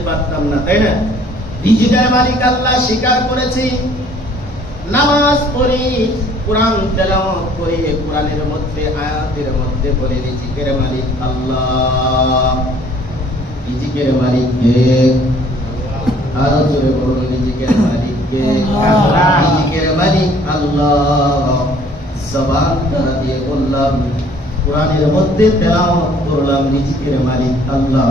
থাকতে পারতাম না তাই না? রিজিকের মালিক আল্লাহ স্বীকার করেছি নামাজ পড়ি কোরআন তেলাওয়াত করি কোরআনের মধ্যে আয়াতের মধ্যে বলে রিজিকের মালিক আল্লাহ। রিজিকের মালিক কে আরও জোরে বলুন রিজিকের মালিক কে। রিজিকের মালিক আল্লাহ। দ্বারা দিয়ে বললাম কোরআনের মধ্যে তেলাওয়াত করলাম রিজিকের মালিক আল্লাহ।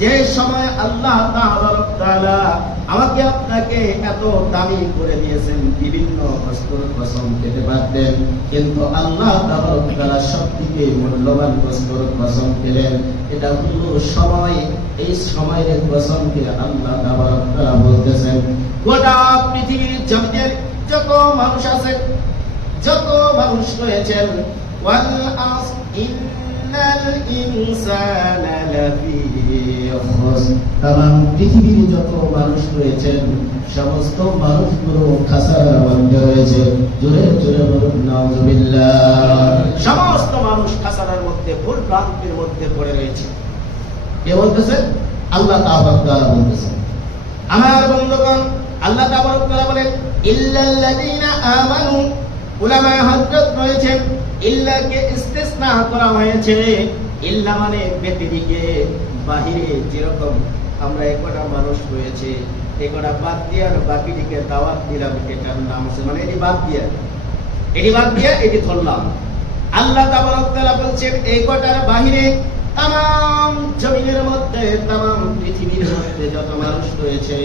যে সময় আল্লাহ আমাকে আপনাকে এত দামি করে দিয়েছেন, বিভিন্ন বস্তুর কসম খেতে পারতেন, কিন্তু আল্লাহ তাআলা সব থেকে মূল্যবান বস্তুর কসম খেলেন। এটা হলো সময়, এই সময়ের কসমকে আল্লাহ তাআলা বলতেছেন, গোটা পৃথিবীর জমিনের যত মানুষ আছে যত মানুষ রয়েছেন ইনসানা লাফি খুসর। তাম পৃথিবীর যত মানুষ রয়েছেন সমস্ত মানুষগুলো খাসারার মধ্যে রয়েছে। জোরে জোরে বলুন সমস্ত মানুষ খাসারার মধ্যে ভুল ভ্রান্তির মধ্যে পড়ে রয়েছে। কে বলতেছেন আল্লাহ তাআলা বলতেছেন আমার বন্ধুগণ আল্লাহ তাআলা বলেন ইল্লাল্লাযীনা আমানু উলামায়ে হযরত রয়েছেন। ইল্লাকে ইস্তেসনা করা হয়েছে। ইল্লা মানে ব্যতিরিকে বাহিরে যেরকম আমরা একটা মানুষ রয়েছে একটা বাদ দিয়ে আর বাকিটিকে দাওয়াত দিলাম, এটার নাম আছে মানে এটি বাদ দিয়ে। এটি বাদ দিয়ে এটি ধরলাম। আল্লাহ তাআলা বলছেন এই কটার বাহিরে তাম জমিনের মধ্যে তাম পৃথিবীর মধ্যে যত মানুষ রয়েছে,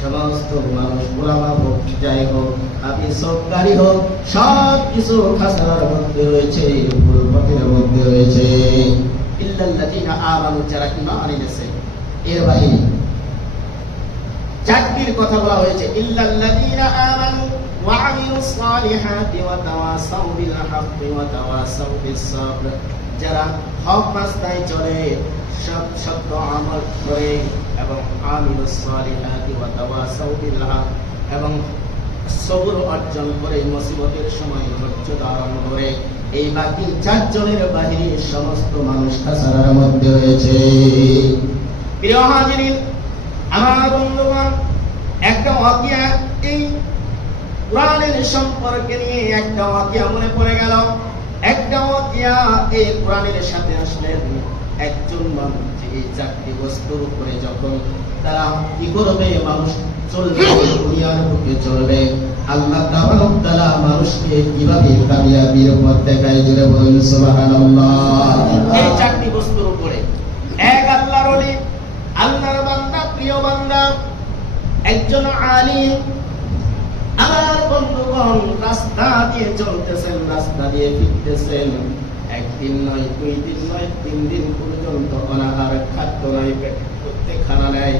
সমস্ত মানুষ গোলামা হোক, যাই হোক আপনি সরকারি হোক, সব কিছু খাসার মধ্যে রয়েছে, ভুল পথের মধ্যে রয়েছে। ইল্লাল্লাযিনা আমানু, যারা ঈমান এনেছে এর বাহিরে চারটির কথা বলা হয়েছে। যারা হক রাস্তায় চলে, সব সত্য আমল করে এবং এবং অর্জন করে, মুসিবতের সময় ধৈর্য ধারণ করে, এই বাকি চারজনের বাহিরে সমস্ত মানুষ মধ্যে রয়েছে। প্রিয় একজন মানুষ এই বস্তুর উপরে যখন তারা কি করবে, মানুষ চলবে চলবে, আল্লাহ মানুষকে কীভাবে কামিয়াবির পথ দেখায় বলুন এই চারটি বস্তুর উপরে এক আল্লাহর ওলি আল্লাহর বান্দা প্রিয় বান্দা একজন আলিম আমার বন্ধুগণ, রাস্তা দিয়ে চলতেছেন, রাস্তা দিয়ে ফিরতেছেন। একদিন নয়, দুই দিন নয়, তিন দিন পর্যন্ত অনাহার খাদ্য নয় করতে খানা নেয়